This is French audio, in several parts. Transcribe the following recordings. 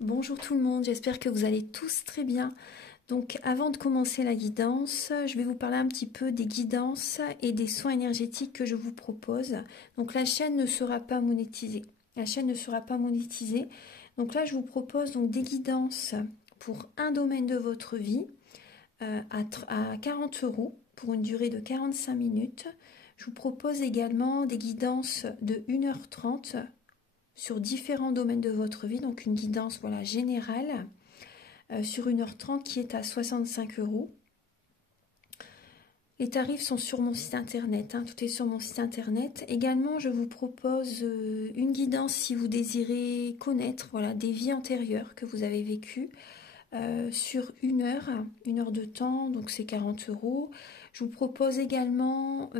Bonjour tout le monde, j'espère que vous allez tous très bien. Donc avant de commencer la guidance, je vais vous parler un petit peu des guidances et des soins énergétiques que je vous propose. Donc la chaîne ne sera pas monétisée. La chaîne ne sera pas monétisée. Donc là je vous propose donc des guidances pour un domaine de votre vie à 40 € pour une durée de 45 minutes. Je vous propose également des guidances de 1h30 sur différents domaines de votre vie, donc une guidance voilà, générale sur 1h30 qui est à 65 €. Les tarifs sont sur mon site internet, tout est sur mon site internet. Également, je vous propose une guidance si vous désirez connaître voilà, des vies antérieures que vous avez vécues sur une heure de temps, donc c'est 40 €. Je vous propose également,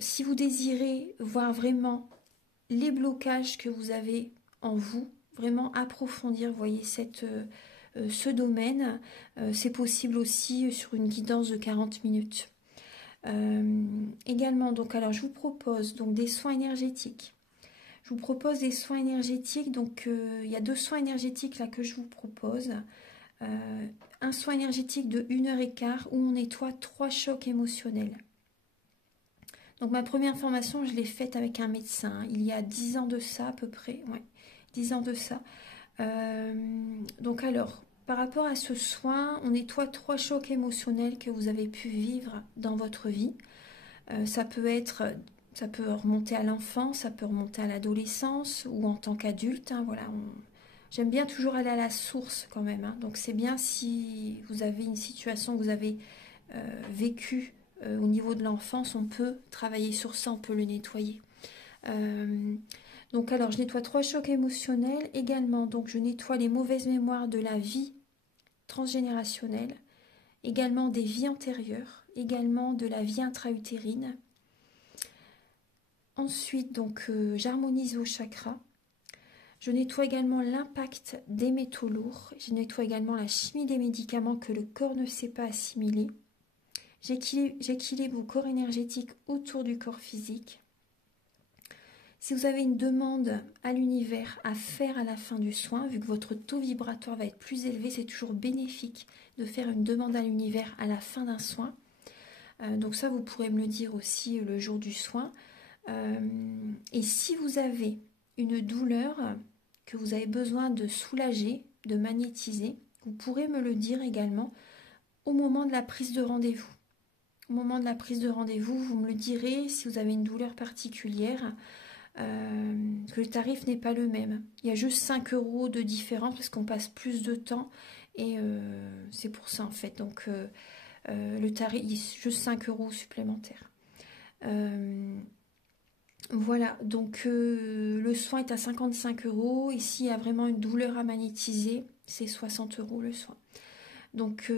si vous désirez voir vraiment les blocages que vous avez en vous, vraiment approfondir, voyez, ce domaine. C'est possible aussi sur une guidance de 40 minutes. Également, donc, alors je vous propose donc des soins énergétiques. Je vous propose des soins énergétiques, donc il y a 2 soins énergétiques là que je vous propose. Un soin énergétique de 1h15 où on nettoie 3 chocs émotionnels. Donc ma première formation, je l'ai faite avec un médecin, il y a 10 ans de ça à peu près, ouais, 10 ans de ça. Donc alors, par rapport à ce soin, on nettoie 3 chocs émotionnels que vous avez pu vivre dans votre vie. Ça peut remonter à l'enfance, ça peut remonter à l'adolescence ou en tant qu'adulte. Voilà, j'aime bien toujours aller à la source quand même. Donc c'est bien si vous avez une situation que vous avez vécue au niveau de l'enfance, on peut travailler sur ça, on peut le nettoyer. Donc alors je nettoie 3 chocs émotionnels également, donc je nettoie les mauvaises mémoires de la vie transgénérationnelle, également des vies antérieures, également de la vie intra-utérine. Ensuite donc j'harmonise vos chakras. Je nettoie également l'impact des métaux lourds, je nettoie également la chimie des médicaments que le corps ne sait pas assimiler. J'équilibre vos corps énergétiques autour du corps physique. Si vous avez une demande à l'univers à faire à la fin du soin, vu que votre taux vibratoire va être plus élevé, c'est toujours bénéfique de faire une demande à l'univers à la fin d'un soin. Donc ça, vous pourrez me le dire aussi le jour du soin. Et si vous avez une douleur que vous avez besoin de soulager, de magnétiser, vous pourrez me le dire également au moment de la prise de rendez-vous. Au moment de la prise de rendez-vous, vous me le direz si vous avez une douleur particulière. Que le tarif n'est pas le même. Il y a juste 5 € de différence parce qu'on passe plus de temps et c'est pour ça en fait. Donc le tarif, il y a juste 5 € supplémentaires. Voilà, donc le soin est à 55 €. Ici, il y a vraiment une douleur à magnétiser, c'est 60 € le soin. Donc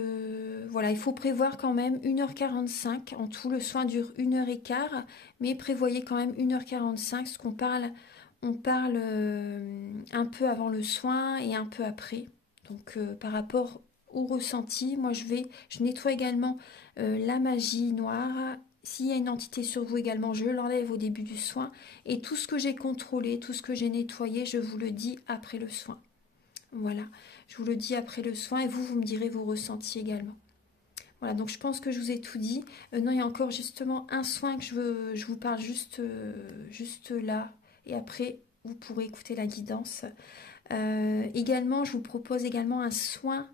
voilà, il faut prévoir quand même 1h45. En tout, le soin dure 1h15, mais prévoyez quand même 1h45, parce qu'on parle, on parle un peu avant le soin et un peu après. Donc par rapport au ressenti, moi je nettoie également la magie noire. S'il y a une entité sur vous également, je l'enlève au début du soin. Et tout ce que j'ai contrôlé, tout ce que j'ai nettoyé, je vous le dis après le soin. Voilà, je vous le dis après le soin et vous me direz vos ressentis également. Voilà, donc je pense que je vous ai tout dit. Non, il y a encore justement un soin que je vous parle juste là. Et après, vous pourrez écouter la guidance. Également, je vous propose également un soin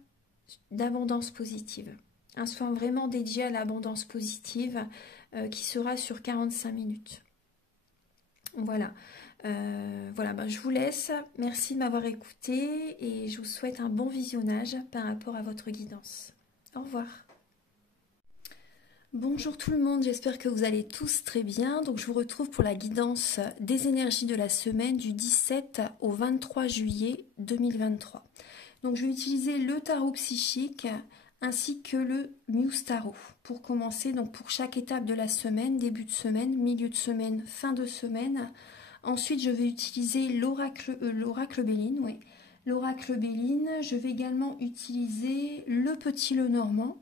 d'abondance positive. Un soin vraiment dédié à l'abondance positive qui sera sur 45 minutes. Voilà. Voilà, je vous laisse. Merci de m'avoir écouté et je vous souhaite un bon visionnage par rapport à votre guidance. Au revoir. Bonjour tout le monde, j'espère que vous allez tous très bien. Donc je vous retrouve pour la guidance des énergies de la semaine du 17 au 23 juillet 2023. Donc je vais utiliser le tarot psychique ainsi que le Muse Tarot pour commencer. Donc pour chaque étape de la semaine, début de semaine, milieu de semaine, fin de semaine. Ensuite, je vais utiliser l'oracle Béline. Oui. L'oracle Béline. Je vais également utiliser le petit Lenormand.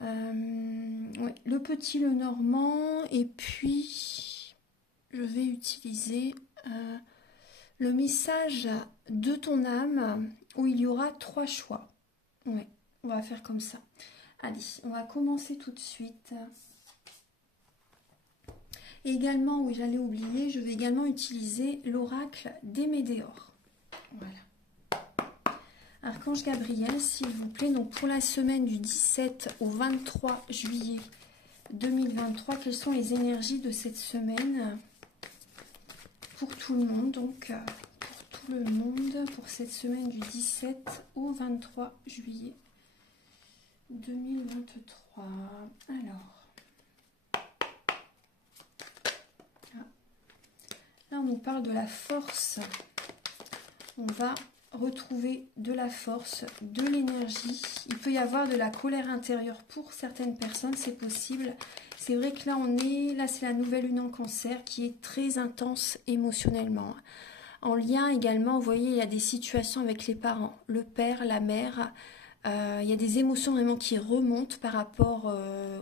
Ouais, le petit Lenormand. Et puis, je vais utiliser Le message de ton âme où il y aura 3 choix. Ouais, on va faire comme ça. Allez, on va commencer tout de suite. Et également, oui, j'allais oublier, je vais également utiliser l'oracle des Médéors. Voilà. Archange Gabriel, s'il vous plaît, donc pour la semaine du 17 au 23 juillet 2023, quelles sont les énergies de cette semaine pour tout le monde, donc pour tout le monde, pour cette semaine du 17 au 23 juillet 2023. Alors, là on nous parle de la force. On va retrouver de la force, de l'énergie. Il peut y avoir de la colère intérieure pour certaines personnes, c'est possible. C'est vrai que là c'est la nouvelle lune en Cancer qui est très intense émotionnellement. En lien également, vous voyez, il y a des situations avec les parents, le père, la mère. Il y a des émotions vraiment qui remontent par rapport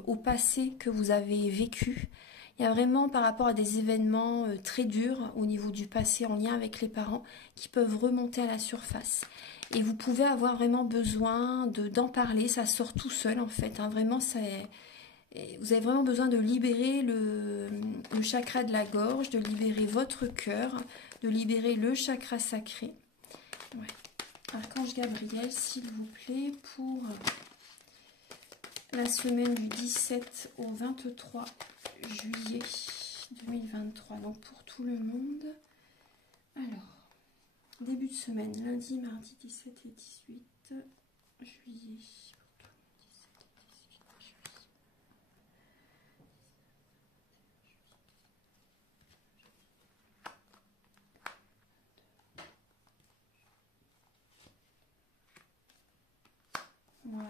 au passé que vous avez vécu. Il y a vraiment par rapport à des événements très durs au niveau du passé en lien avec les parents qui peuvent remonter à la surface. Et vous pouvez avoir vraiment besoin d'en parler, ça sort tout seul en fait. Hein. Vraiment, vous avez vraiment besoin de libérer le chakra de la gorge, de libérer votre cœur, de libérer le chakra sacré. Ouais. Archange Gabriel, s'il vous plaît, pour la semaine du 17 au 23 juillet 2023, donc pour tout le monde. Alors, début de semaine, lundi, mardi 17 et 18 juillet. Voilà.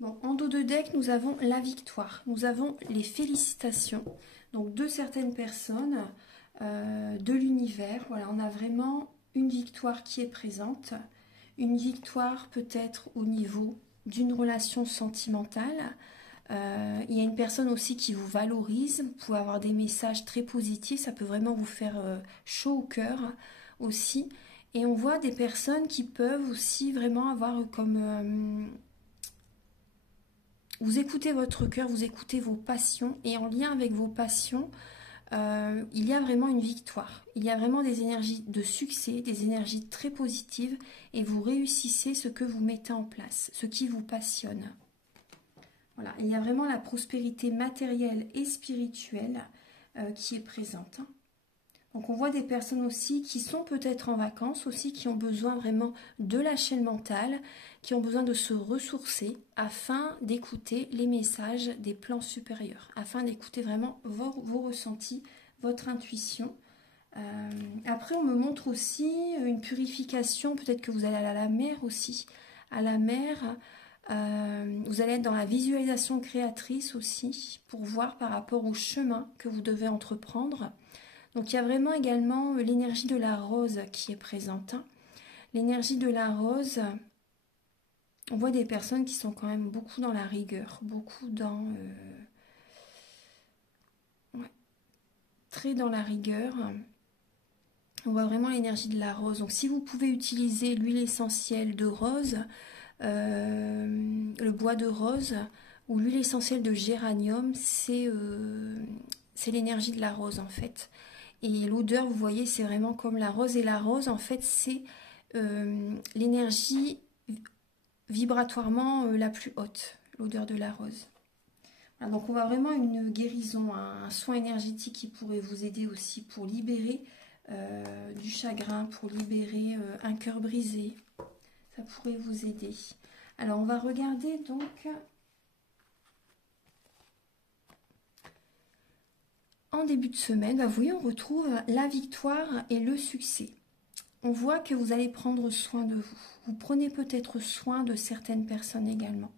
Bon, en dos de deck, nous avons la victoire. Nous avons les félicitations. Donc, de certaines personnes de l'univers. Voilà, on a vraiment une victoire qui est présente. Une victoire peut-être au niveau d'une relation sentimentale. Il y a une personne aussi qui vous valorise. Vous pouvez avoir des messages très positifs. Ça peut vraiment vous faire chaud au cœur aussi. Et on voit des personnes qui peuvent aussi vraiment avoir comme... vous écoutez votre cœur, vous écoutez vos passions. Et en lien avec vos passions, il y a vraiment une victoire. Il y a vraiment des énergies de succès, des énergies très positives. Et vous réussissez ce que vous mettez en place, ce qui vous passionne. Voilà, il y a vraiment la prospérité matérielle et spirituelle qui est présente. Donc on voit des personnes aussi qui sont peut-être en vacances aussi, qui ont besoin vraiment de lâcher le mental, qui ont besoin de se ressourcer afin d'écouter les messages des plans supérieurs, afin d'écouter vraiment vos ressentis, votre intuition. Après on me montre aussi une purification, peut-être que vous allez aller à la mer aussi, à la mer. Vous allez être dans la visualisation créatrice aussi pour voir par rapport au chemin que vous devez entreprendre. Donc il y a vraiment également l'énergie de la rose qui est présente. L'énergie de la rose, on voit des personnes qui sont quand même beaucoup dans la rigueur, beaucoup dans... ouais, très dans la rigueur. On voit vraiment l'énergie de la rose. Donc si vous pouvez utiliser l'huile essentielle de rose, le bois de rose ou l'huile essentielle de géranium, c'est l'énergie de la rose en fait. Et l'odeur, vous voyez, c'est vraiment comme la rose. Et la rose, en fait, c'est l'énergie vibratoirement la plus haute, l'odeur de la rose. Voilà, donc on voit vraiment une guérison, un soin énergétique qui pourrait vous aider aussi pour libérer du chagrin, pour libérer un cœur brisé. Ça pourrait vous aider. Alors on va regarder donc... En début de semaine, vous voyez, on retrouve la victoire et le succès. On voit que vous allez prendre soin de vous. Vous prenez peut-être soin de certaines personnes également.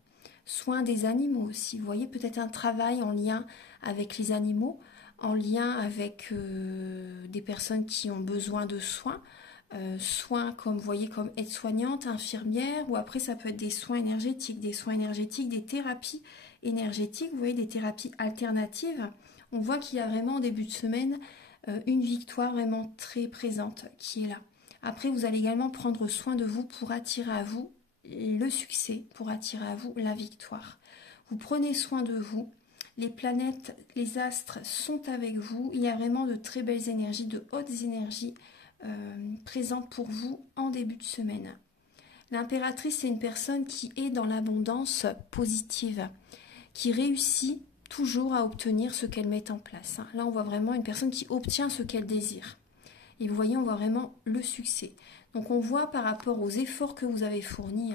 Soin des animaux aussi. Vous voyez, peut-être un travail en lien avec les animaux, en lien avec des personnes qui ont besoin de soins. Soins comme, vous voyez, comme aide-soignante, infirmière, ou après ça peut être des soins énergétiques, des thérapies énergétiques, vous voyez, des thérapies alternatives. On voit qu'il y a vraiment en début de semaine une victoire vraiment très présente qui est là. Après, vous allez également prendre soin de vous pour attirer à vous le succès, pour attirer à vous la victoire. Vous prenez soin de vous. Les planètes, les astres sont avec vous. Il y a vraiment de très belles énergies, de hautes énergies présentes pour vous en début de semaine. L'impératrice, c'est une personne qui est dans l'abondance positive, qui réussit toujours à obtenir ce qu'elle met en place. Là, on voit vraiment une personne qui obtient ce qu'elle désire. Et vous voyez, on voit vraiment le succès. Donc, on voit par rapport aux efforts que vous avez fournis,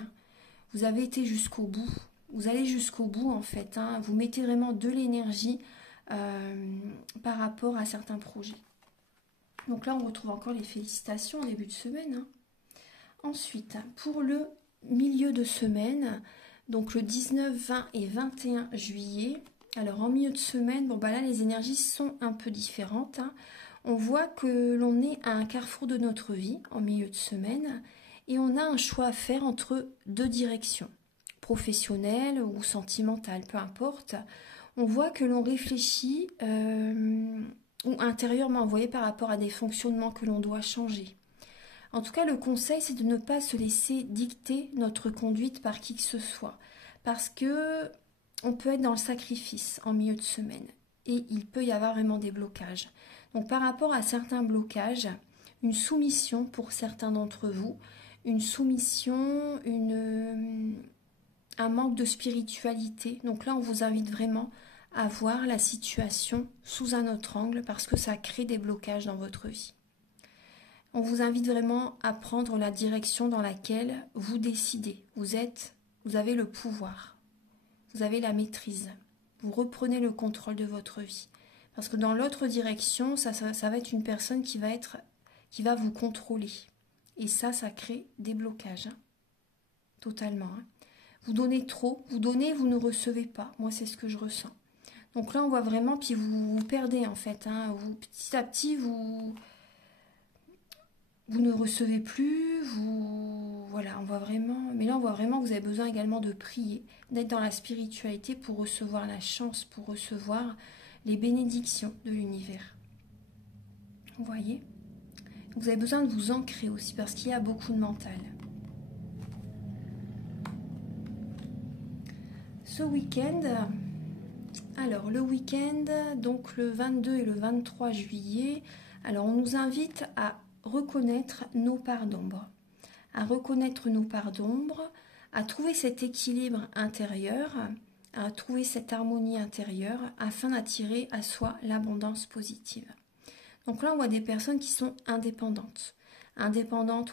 vous avez été jusqu'au bout. Vous allez jusqu'au bout, en fait. Vous mettez vraiment de l'énergie par rapport à certains projets. Donc là, on retrouve encore les félicitations en début de semaine. Ensuite, pour le milieu de semaine, donc le 19, 20 et 21 juillet, alors en milieu de semaine, bon bah là les énergies sont un peu différentes. On voit que l'on est à un carrefour de notre vie en milieu de semaine et on a un choix à faire entre deux directions, professionnelle ou sentimentale, peu importe. On voit que l'on réfléchit ou intérieurement, vous voyez, par rapport à des fonctionnements que l'on doit changer. En tout cas, le conseil, c'est de ne pas se laisser dicter notre conduite par qui que ce soit. Parce que on peut être dans le sacrifice en milieu de semaine. Et il peut y avoir vraiment des blocages. Donc par rapport à certains blocages, une soumission pour certains d'entre vous, une soumission, un manque de spiritualité. Donc là, on vous invite vraiment à voir la situation sous un autre angle parce que ça crée des blocages dans votre vie. On vous invite vraiment à prendre la direction dans laquelle vous décidez. Vous avez le pouvoir. Vous avez la maîtrise. Vous reprenez le contrôle de votre vie. Parce que dans l'autre direction, ça va être une personne qui va vous contrôler. Et ça crée des blocages. Totalement. Vous donnez trop. Vous donnez, vous ne recevez pas. Moi, c'est ce que je ressens. Donc là, on voit vraiment, puis vous perdez en fait. Petit à petit, vous ne recevez plus, voilà, on voit vraiment, mais là on voit vraiment que vous avez besoin également de prier, d'être dans la spiritualité pour recevoir la chance, pour recevoir les bénédictions de l'univers. Vous voyez? Vous avez besoin de vous ancrer aussi parce qu'il y a beaucoup de mental. Ce week-end, alors le week-end, donc le 22 et le 23 juillet, alors on nous invite à reconnaître nos parts d'ombre, à trouver cet équilibre intérieur, à trouver cette harmonie intérieure afin d'attirer à soi l'abondance positive. Donc là, on voit des personnes qui sont indépendantes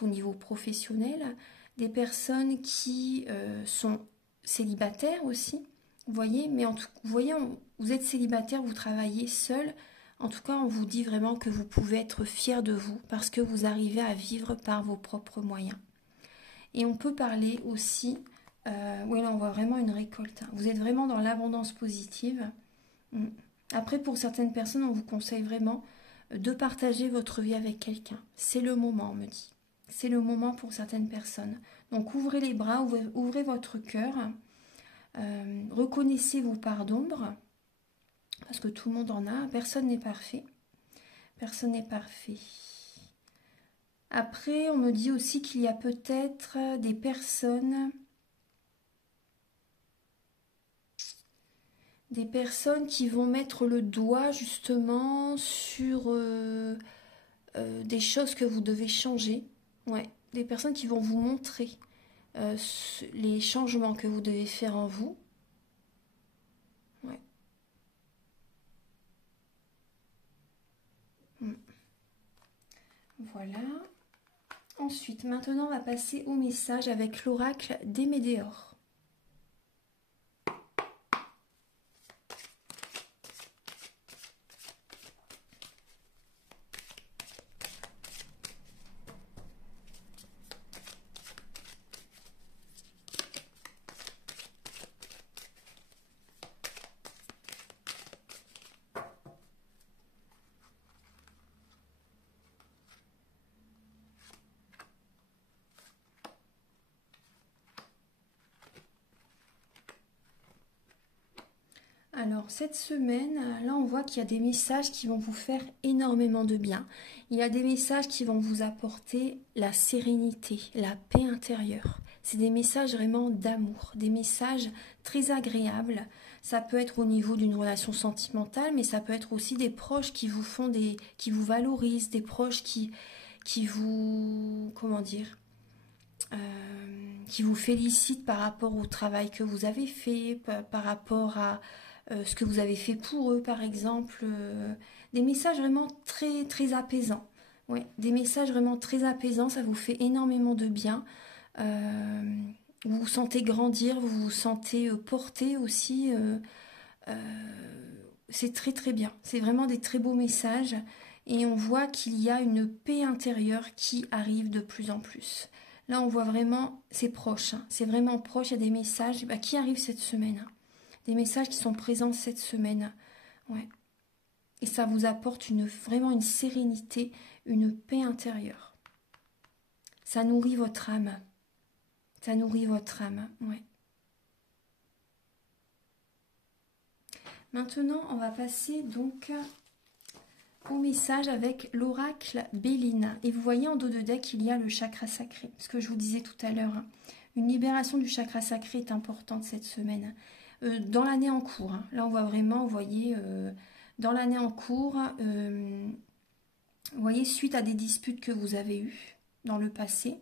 au niveau professionnel, des personnes qui sont célibataires aussi, vous voyez, mais vous êtes célibataire, vous travaillez seul. En tout cas, on vous dit vraiment que vous pouvez être fier de vous parce que vous arrivez à vivre par vos propres moyens. Et on peut parler aussi, oui là on voit vraiment une récolte. Vous êtes vraiment dans l'abondance positive. Après, pour certaines personnes, on vous conseille vraiment de partager votre vie avec quelqu'un. C'est le moment, on me dit. C'est le moment pour certaines personnes. Donc ouvrez les bras, ouvrez votre cœur. Reconnaissez vos parts d'ombre. Parce que tout le monde en a, personne n'est parfait. Personne n'est parfait. Après, on me dit aussi qu'il y a peut-être des personnes qui vont mettre le doigt justement sur des choses que vous devez changer. Ouais, des personnes qui vont vous montrer les changements que vous devez faire en vous. Ouais. Voilà. Ensuite, maintenant, on va passer au message avec l'oracle des Médéors. Alors, cette semaine, là, on voit qu'il y a des messages qui vont vous faire énormément de bien. Il y a des messages qui vont vous apporter la sérénité, la paix intérieure. C'est des messages vraiment d'amour, des messages très agréables. Ça peut être au niveau d'une relation sentimentale, mais ça peut être aussi des proches qui vous font qui vous valorisent, des proches qui vous, comment dire, qui vous félicitent par rapport au travail que vous avez fait, par rapport à ce que vous avez fait pour eux, par exemple. Des messages vraiment très, très apaisants. Ouais, des messages vraiment très apaisants, ça vous fait énormément de bien. Vous vous sentez grandir, vous vous sentez porter aussi. C'est très très bien. C'est vraiment des très beaux messages. Et on voit qu'il y a une paix intérieure qui arrive de plus en plus. Là, on voit vraiment, c'est proche. Hein. C'est vraiment proche. Il y a des messages qui arrivent cette semaine. Hein. Des messages qui sont présents cette semaine. Ouais. Et ça vous apporte vraiment une sérénité, une paix intérieure. Ça nourrit votre âme. Ça nourrit votre âme. Ouais. Maintenant, on va passer donc au message avec l'oracle Béline. Et vous voyez en dos de deck, il y a le chakra sacré. Ce que je vous disais tout à l'heure. Hein. Une libération du chakra sacré est importante cette semaine. Dans l'année en cours. Hein. Là, on voit vraiment, vous voyez, dans l'année en cours, vous voyez, suite à des disputes que vous avez eues dans le passé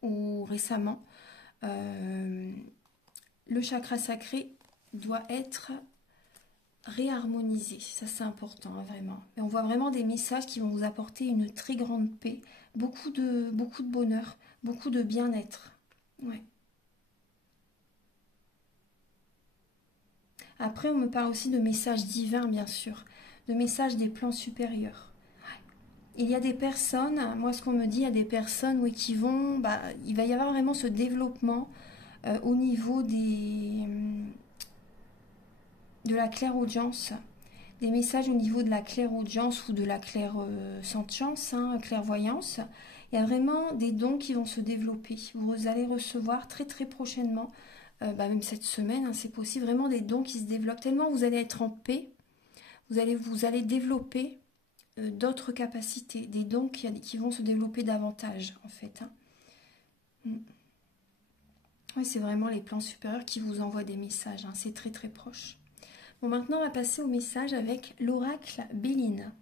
ou récemment, le chakra sacré doit être réharmonisé. Ça, c'est important, hein, vraiment. Et on voit vraiment des messages qui vont vous apporter une très grande paix, beaucoup de bonheur, beaucoup de bien-être. Ouais. Après, on me parle aussi de messages divins, bien sûr, de messages des plans supérieurs. Il y a des personnes, moi ce qu'on me dit, il y a des personnes oui, qui vont, il va y avoir vraiment ce développement au niveau de la clairaudience, des messages au niveau de la clairaudience ou de la clairsentience, clairvoyance. Il y a vraiment des dons qui vont se développer. Vous allez recevoir très très prochainement, même cette semaine, hein, c'est possible, vraiment des dons qui se développent. Tellement vous allez être en paix, vous allez développer d'autres capacités, des dons qui vont se développer davantage en fait. Hein. Oui, c'est vraiment les plans supérieurs qui vous envoient des messages, hein. C'est très très proche. Bon, maintenant on va passer au message avec l'oracle Béline.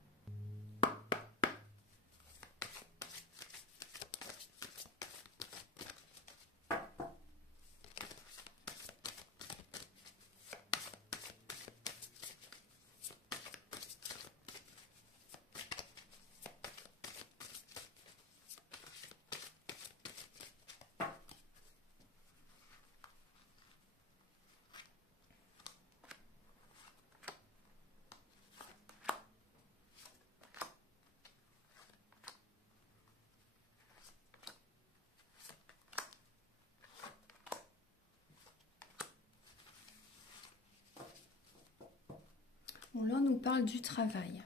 Bon, là on nous parle du travail.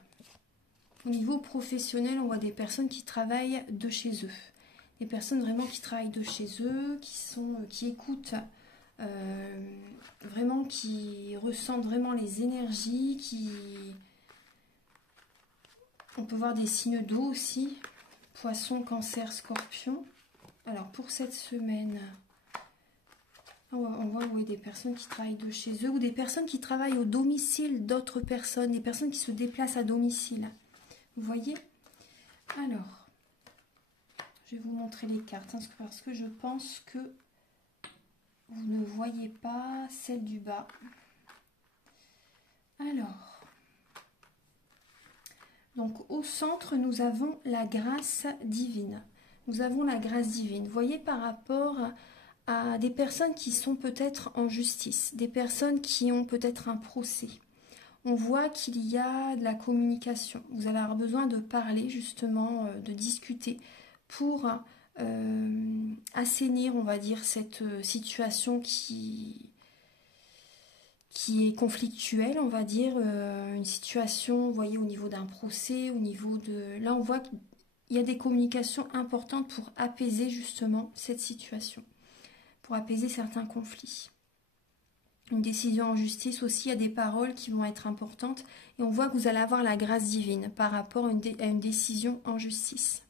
Au niveau professionnel, on voit des personnes qui travaillent de chez eux. Des personnes vraiment qui travaillent de chez eux, qui écoutent, vraiment qui ressentent vraiment les énergies, On peut voir des signes d'eau aussi, Poisson, Cancer, Scorpion. Alors pour cette semaine, on voit oui, des personnes qui travaillent de chez eux ou des personnes qui travaillent au domicile d'autres personnes, des personnes qui se déplacent à domicile. Vous voyez? Alors, je vais vous montrer les cartes hein, parce que je pense que vous ne voyez pas celle du bas. Alors, donc au centre, nous avons la grâce divine. Nous avons la grâce divine. Vous voyez par rapport à des personnes qui sont peut-être en justice, des personnes qui ont peut-être un procès. On voit qu'il y a de la communication. Vous allez avoir besoin de parler justement, de discuter pour assainir, on va dire, cette situation qui est conflictuelle, on va dire, une situation, vous voyez, au niveau d'un procès, au niveau de... Là, on voit qu'il y a des communications importantes pour apaiser justement cette situation, pour apaiser certains conflits. Une décision en justice aussi, il y a des paroles qui vont être importantes. Et on voit que vous allez avoir la grâce divine par rapport à une décision en justice.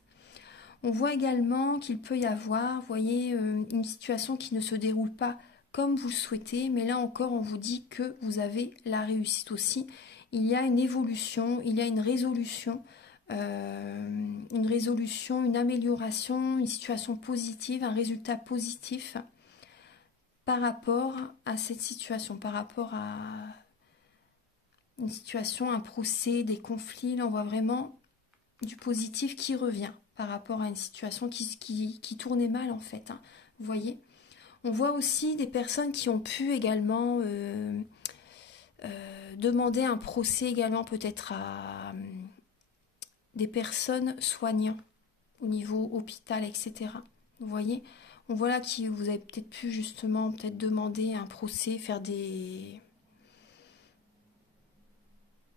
On voit également qu'il peut y avoir, vous voyez, une situation qui ne se déroule pas comme vous le souhaitez. Mais là encore, on vous dit que vous avez la réussite aussi. Il y a une évolution, il y a une résolution, une amélioration, une situation positive, un résultat positif par rapport à cette situation, par rapport à une situation, un procès, des conflits. Là, on voit vraiment du positif qui revient par rapport à une situation qui tournait mal en fait. Hein. Vous voyez, on voit aussi des personnes qui ont pu également demander un procès également peut-être à des personnes soignantes au niveau hôpital, etc. Vous voyez, on voit là que vous avez peut-être pu justement peut-être demander un procès, faire des...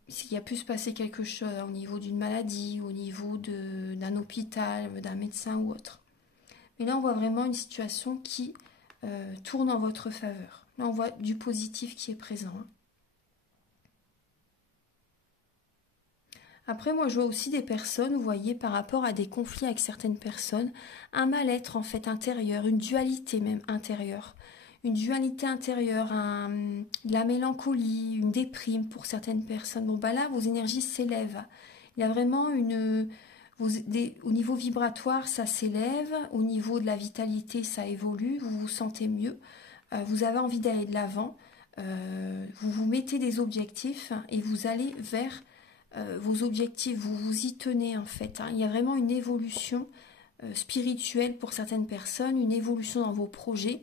S'il y a pu se passer quelque chose au niveau d'une maladie, au niveau d'un hôpital, d'un médecin ou autre. Mais là, on voit vraiment une situation qui tourne en votre faveur. Là, on voit du positif qui est présent. Hein. Après, moi, je vois aussi des personnes, vous voyez, par rapport à des conflits avec certaines personnes, un mal-être en fait intérieur, une dualité même intérieure. Une dualité intérieure, de la mélancolie, une déprime pour certaines personnes. Bon, bah là, vos énergies s'élèvent. Il y a vraiment au niveau vibratoire, ça s'élève. Au niveau de la vitalité, ça évolue. Vous vous sentez mieux. Vous avez envie d'aller de l'avant. Vous vous mettez des objectifs et vous allez vers vos objectifs. Vous vous y tenez en fait. Hein. Il y a vraiment une évolution spirituelle pour certaines personnes, une évolution dans vos projets.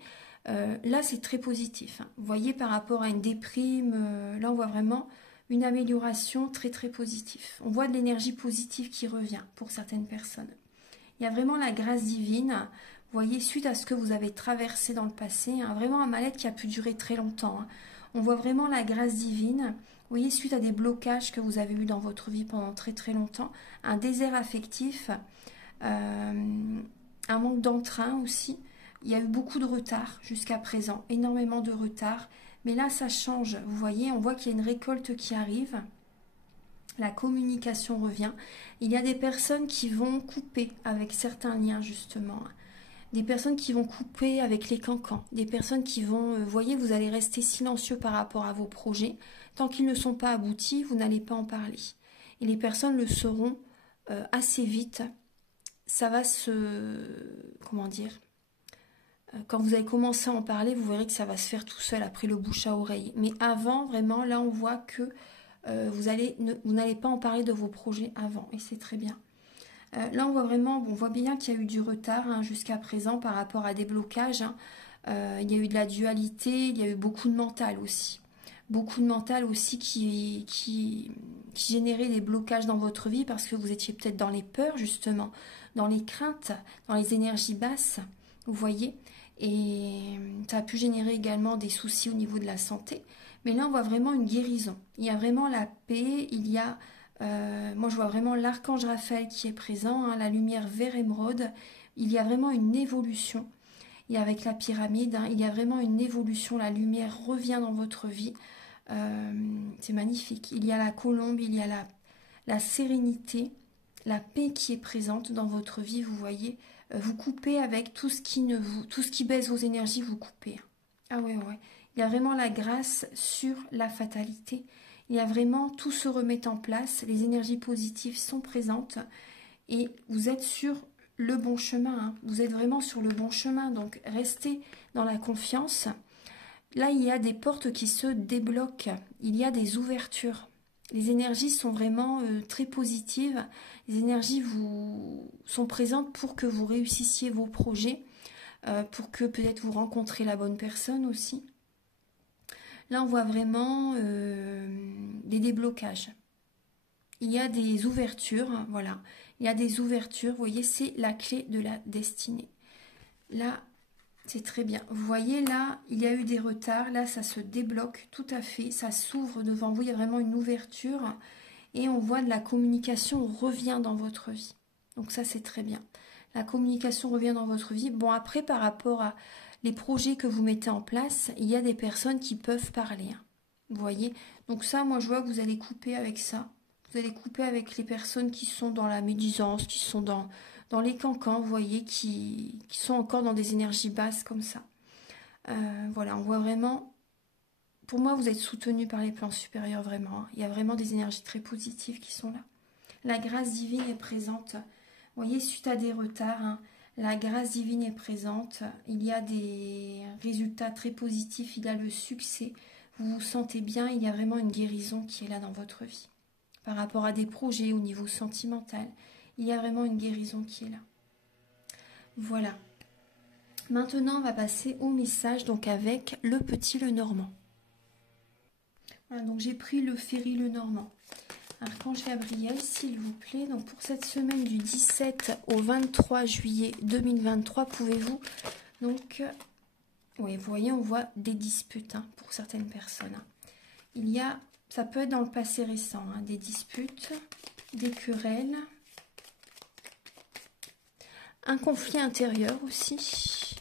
Là, c'est très positif. Hein. Vous voyez, par rapport à une déprime, là, on voit vraiment une amélioration très, très positive. On voit de l'énergie positive qui revient pour certaines personnes. Il y a vraiment la grâce divine. Vous voyez, suite à ce que vous avez traversé dans le passé, hein, vraiment un mal-être qui a pu durer très longtemps. Hein. On voit vraiment la grâce divine. Vous voyez, suite à des blocages que vous avez eus dans votre vie pendant très, très longtemps, un désert affectif, un manque d'entrain aussi. Il y a eu beaucoup de retard jusqu'à présent, énormément de retard. Mais là, ça change. Vous voyez, on voit qu'il y a une récolte qui arrive. La communication revient. Il y a des personnes qui vont couper avec certains liens, justement. Des personnes qui vont couper avec les cancans. Des personnes qui vont... vous voyez, vous allez rester silencieux par rapport à vos projets. Tant qu'ils ne sont pas aboutis, vous n'allez pas en parler. Et les personnes le sauront assez vite. Ça va se... Comment dire ? Quand vous allez commencer à en parler, vous verrez que ça va se faire tout seul après le bouche à oreille. Mais avant, vraiment, là, on voit que vous n'allez pas en parler de vos projets avant. Et c'est très bien. Là, on voit vraiment, on voit bien qu'il y a eu du retard hein, jusqu'à présent par rapport à des blocages. Hein. Il y a eu de la dualité, il y a eu beaucoup de mental aussi. Beaucoup de mental aussi qui générait des blocages dans votre vie parce que vous étiez peut-être dans les peurs, justement, dans les craintes, dans les énergies basses. Vous voyez ? Et ça a pu générer également des soucis au niveau de la santé. Mais là, on voit vraiment une guérison. Il y a vraiment la paix, il y a... moi, je vois vraiment l'archange Raphaël qui est présent, hein, la lumière vert émeraude. Il y a vraiment une évolution. Et avec la pyramide, hein, il y a vraiment une évolution. La lumière revient dans votre vie. C'est magnifique. Il y a la colombe, il y a la sérénité, la paix qui est présente dans votre vie, vous voyez. Vous coupez avec tout ce qui baisse vos énergies, vous coupez. Ah ouais. Il y a vraiment la grâce sur la fatalité. Il y a vraiment, tout se remet en place, les énergies positives sont présentes et vous êtes sur le bon chemin. Hein. Vous êtes vraiment sur le bon chemin, donc restez dans la confiance. Là, il y a des portes qui se débloquent, il y a des ouvertures. Les énergies sont vraiment très positives. Les énergies sont présentes pour que vous réussissiez vos projets, pour que peut-être vous rencontrez la bonne personne aussi. Là, on voit vraiment des déblocages. Il y a des ouvertures, voilà. Il y a des ouvertures, vous voyez, c'est la clé de la destinée. Là, c'est très bien. Vous voyez, là, il y a eu des retards. Là, ça se débloque tout à fait. Ça s'ouvre devant vous. Il y a vraiment une ouverture. Et on voit de la communication revient dans votre vie. Donc ça, c'est très bien. La communication revient dans votre vie. Bon, après, par rapport à les projets que vous mettez en place, il y a des personnes qui peuvent parler, hein. Vous voyez? Donc ça, moi, je vois que vous allez couper avec ça. Vous allez couper avec les personnes qui sont dans la médisance, qui sont dans les cancans, vous voyez, qui sont encore dans des énergies basses comme ça. Voilà, on voit vraiment... Pour moi, vous êtes soutenu par les plans supérieurs, vraiment, hein. Il y a vraiment des énergies très positives qui sont là. La grâce divine est présente. Vous voyez, suite à des retards, hein, la grâce divine est présente. Il y a des résultats très positifs. Il y a le succès. Vous vous sentez bien. Il y a vraiment une guérison qui est là dans votre vie. Par rapport à des projets au niveau sentimental, il y a vraiment une guérison qui est là. Voilà. Maintenant, on va passer au message donc avec le petit Lenormand. Voilà, donc j'ai pris le Ferry Lenormand. Archange Gabriel, s'il vous plaît. Donc pour cette semaine du 17 au 23 juillet 2023, pouvez-vous donc... Oui, vous voyez, on voit des disputes, hein, pour certaines personnes, hein. Il y a, ça peut être dans le passé récent, hein, des disputes, des querelles, un conflit intérieur aussi.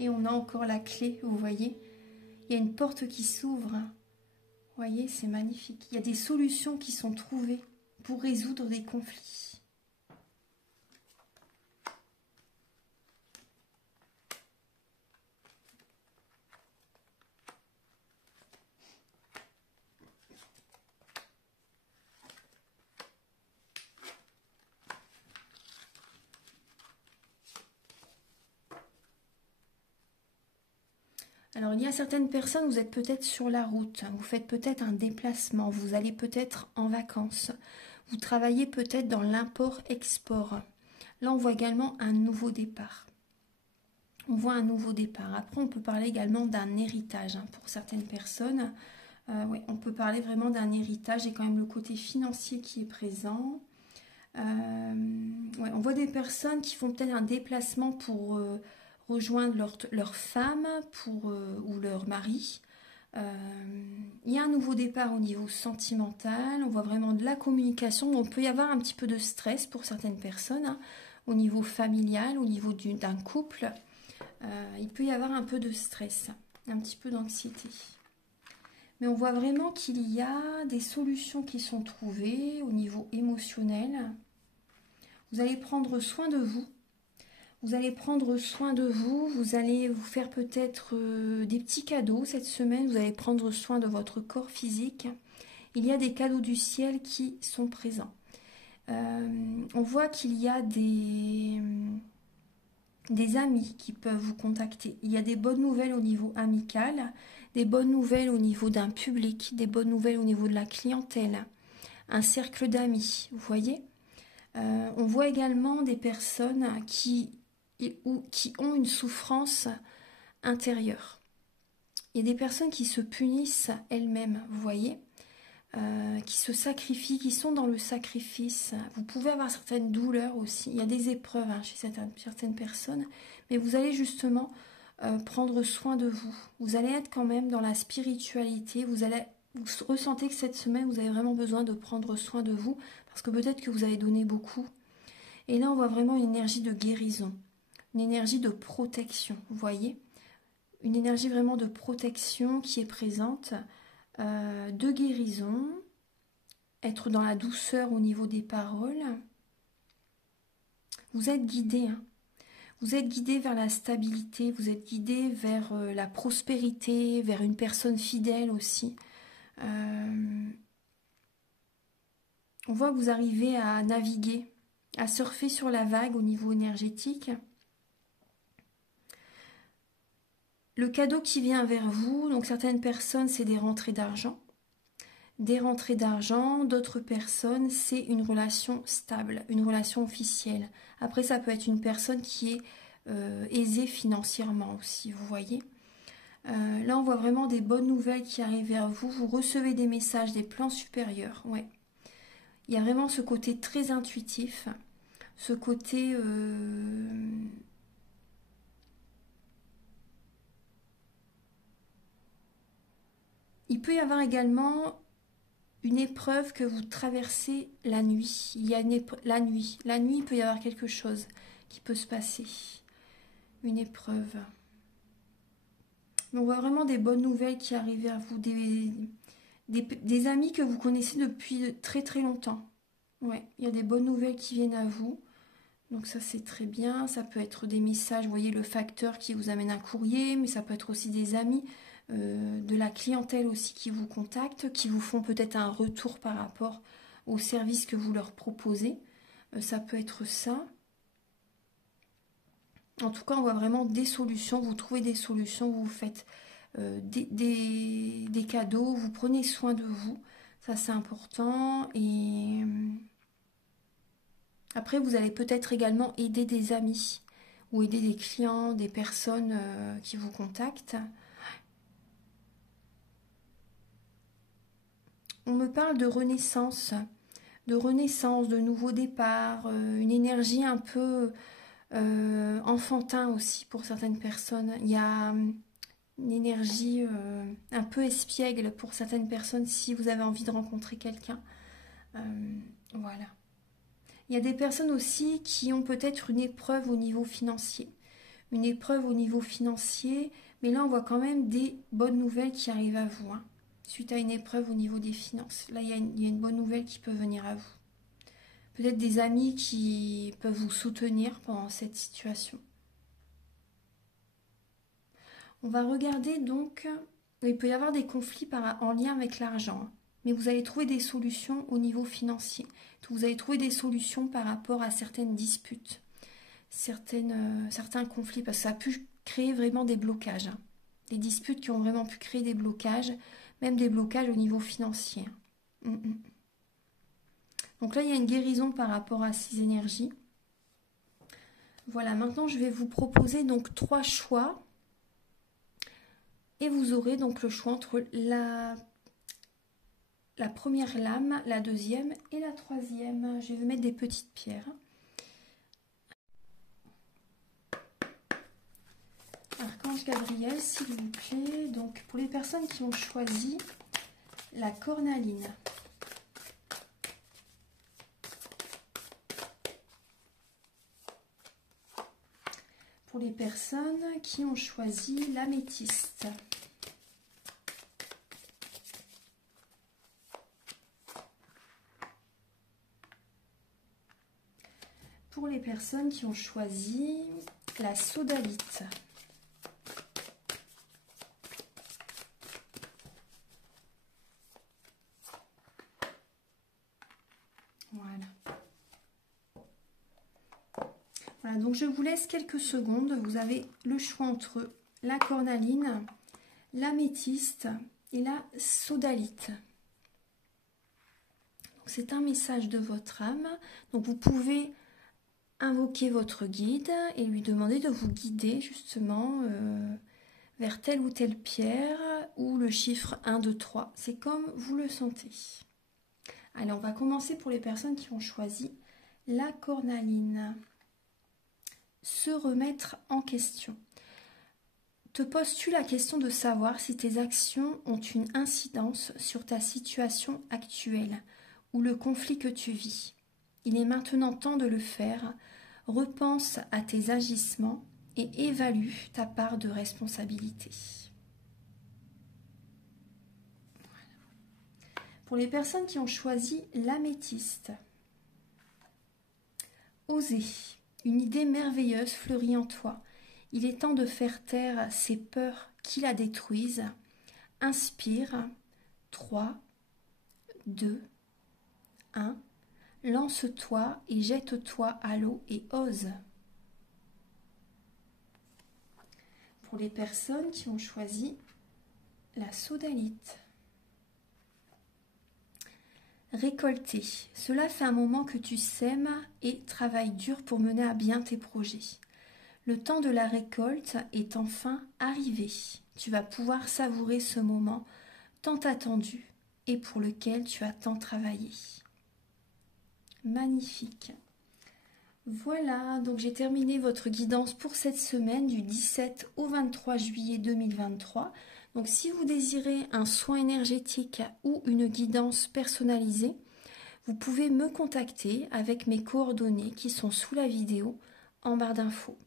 Et on a encore la clé, vous voyez. Il y a une porte qui s'ouvre. Vous voyez, c'est magnifique. Il y a des solutions qui sont trouvées pour résoudre des conflits. Alors, il y a certaines personnes, vous êtes peut-être sur la route, vous faites peut-être un déplacement, vous allez peut-être en vacances, vous travaillez peut-être dans l'import-export. Là, on voit également un nouveau départ. On voit un nouveau départ. Après, on peut parler également d'un héritage, hein, pour certaines personnes. Ouais, on peut parler vraiment d'un héritage et quand même le côté financier qui est présent. Ouais, on voit des personnes qui font peut-être un déplacement pour... rejoindre leur femme ou leur mari. Il y a un nouveau départ au niveau sentimental, on voit vraiment de la communication, on peut y avoir un petit peu de stress pour certaines personnes, hein, au niveau familial, au niveau d'un couple, il peut y avoir un peu de stress, un petit peu d'anxiété. Mais on voit vraiment qu'il y a des solutions qui sont trouvées au niveau émotionnel. Vous allez prendre soin de vous. Vous allez prendre soin de vous, vous allez vous faire peut-être des petits cadeaux cette semaine, vous allez prendre soin de votre corps physique. Il y a des cadeaux du ciel qui sont présents. On voit qu'il y a des amis qui peuvent vous contacter. Il y a des bonnes nouvelles au niveau amical, des bonnes nouvelles au niveau d'un public, des bonnes nouvelles au niveau de la clientèle, un cercle d'amis, vous voyez. On voit également des personnes qui ont une souffrance intérieure. Il y a des personnes qui se punissent elles-mêmes, vous voyez, qui se sacrifient, qui sont dans le sacrifice. Vous pouvez avoir certaines douleurs aussi. Il y a des épreuves, hein, chez certaines personnes, mais vous allez justement prendre soin de vous. Vous allez être quand même dans la spiritualité. Vous ressentez que cette semaine, vous avez vraiment besoin de prendre soin de vous, parce que peut-être que vous avez donné beaucoup. Et là, on voit vraiment une énergie de guérison. Une énergie de protection, vous voyez, une énergie vraiment de protection qui est présente, de guérison, être dans la douceur au niveau des paroles. Vous êtes guidé, hein. Vous êtes guidé vers la stabilité, vous êtes guidé vers la prospérité, vers une personne fidèle aussi. On voit que vous arrivez à naviguer, à surfer sur la vague au niveau énergétique. Le cadeau qui vient vers vous, donc certaines personnes, c'est des rentrées d'argent. Des rentrées d'argent, d'autres personnes, c'est une relation stable, une relation officielle. Après, ça peut être une personne qui est aisée financièrement aussi, vous voyez. Là, on voit vraiment des bonnes nouvelles qui arrivent vers vous. Vous recevez des messages des plans supérieurs, ouais. Il y a vraiment ce côté très intuitif, ce côté... Il peut y avoir également une épreuve que vous traversez la nuit. Il y a la nuit. La nuit, il peut y avoir quelque chose qui peut se passer. Une épreuve. Mais on voit vraiment des bonnes nouvelles qui arrivent à vous. Des amis que vous connaissez depuis très très longtemps. Ouais, il y a des bonnes nouvelles qui viennent à vous. Donc ça, c'est très bien. Ça peut être des messages, vous voyez, le facteur qui vous amène un courrier, mais ça peut être aussi des amis, de la clientèle aussi qui vous contactent, qui vous font peut-être un retour par rapport au service que vous leur proposez. Ça peut être ça. En tout cas, on voit vraiment des solutions. Vous trouvez des solutions, vous faites des cadeaux, vous prenez soin de vous. Ça, c'est important. Et après, vous allez peut-être également aider des amis ou aider des clients, des personnes qui vous contactent. On me parle de renaissance, de nouveau départ, une énergie un peu enfantin aussi pour certaines personnes. Il y a une énergie un peu espiègle pour certaines personnes si vous avez envie de rencontrer quelqu'un. Voilà. Il y a des personnes aussi qui ont peut-être une épreuve au niveau financier. Une épreuve au niveau financier, mais là on voit quand même des bonnes nouvelles qui arrivent à vous. Hein, suite à une épreuve au niveau des finances. Là il y a une bonne nouvelle qui peut venir à vous. Peut-être des amis qui peuvent vous soutenir pendant cette situation. On va regarder donc, il peut y avoir des conflits en lien avec l'argent, hein, mais vous allez trouver des solutions au niveau financier. Vous allez trouver des solutions par rapport à certaines disputes, certains conflits, parce que ça a pu créer vraiment des blocages. Hein. Des disputes qui ont vraiment pu créer des blocages, même des blocages au niveau financier. Donc là, il y a une guérison par rapport à ces énergies. Voilà, maintenant je vais vous proposer donc 3 choix. Et vous aurez donc le choix entre la première lame, la deuxième et la troisième. Je vais vous mettre des petites pierres. Archange Gabriel, s'il vous plaît. Donc pour les personnes qui ont choisi la cornaline. Pour les personnes qui ont choisi l'améthyste. Pour les personnes qui ont choisi la sodalite. Voilà. Voilà, donc je vous laisse quelques secondes. Vous avez le choix entre la cornaline, l'améthyste et la sodalite. C'est un message de votre âme. Donc vous pouvez invoquer votre guide et lui demander de vous guider justement vers telle ou telle pierre ou le chiffre 1, 2, 3. C'est comme vous le sentez. Allez, on va commencer pour les personnes qui ont choisi la cornaline. Se remettre en question. Te poses-tu la question de savoir si tes actions ont une incidence sur ta situation actuelle ou le conflit que tu vis? Il est maintenant temps de le faire. Repense à tes agissements et évalue ta part de responsabilité. Voilà. Pour les personnes qui ont choisi l'améthyste, oser. Une idée merveilleuse fleurit en toi. Il est temps de faire taire ces peurs qui la détruisent. Inspire. 3, 2, 1. Lance-toi et jette-toi à l'eau et ose. Pour les personnes qui ont choisi la sodalite. Récolter. Cela fait un moment que tu sèmes et travailles dur pour mener à bien tes projets. Le temps de la récolte est enfin arrivé. Tu vas pouvoir savourer ce moment tant attendu et pour lequel tu as tant travaillé. Magnifique. Voilà, donc j'ai terminé votre guidance pour cette semaine du 17 au 23 juillet 2023. Donc si vous désirez un soin énergétique ou une guidance personnalisée, vous pouvez me contacter avec mes coordonnées qui sont sous la vidéo en barre d'infos.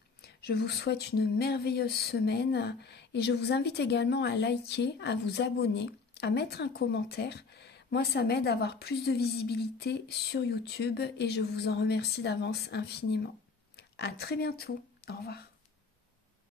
Je vous souhaite une merveilleuse semaine et je vous invite également à liker, à vous abonner, à mettre un commentaire. Moi, ça m'aide à avoir plus de visibilité sur YouTube et je vous en remercie d'avance infiniment. À très bientôt. Au revoir.